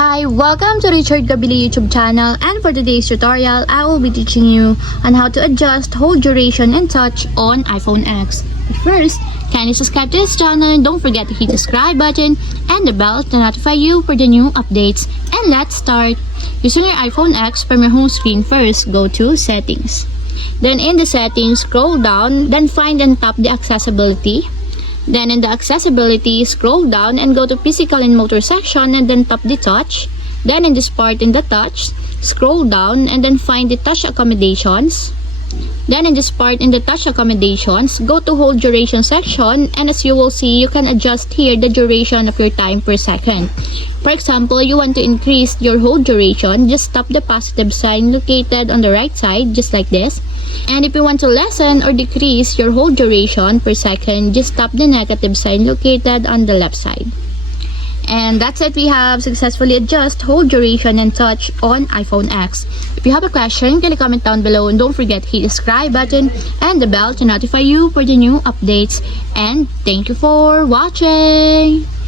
Hi, welcome to Richard Gabili YouTube channel, and for today's tutorial, I will be teaching you on how to adjust hold duration and touch on iPhone X. But first, kindly subscribe to this channel and don't forget to hit the subscribe button and the bell to notify you for the new updates. And let's start. Using your iPhone X from your home screen, first go to Settings. Then in the Settings, scroll down, then find and tap the Accessibility. Then in the accessibility, scroll down and go to physical and motor section and then tap the touch. Then in this part in the touch, scroll down and then find the touch accommodations. Then in this part in the touch accommodations, go to hold duration section, and as you will see, you can adjust here the duration of your time per second. For example, you want to increase your hold duration, just tap the positive sign located on the right side, just like this. And if you want to lessen or decrease your hold duration per second, just tap the negative sign located on the left side. And that's it, we have successfully adjusted hold duration and touch on iPhone X. If you have a question, can you comment down below, and don't forget to hit the subscribe button and the bell to notify you for the new updates. And thank you for watching!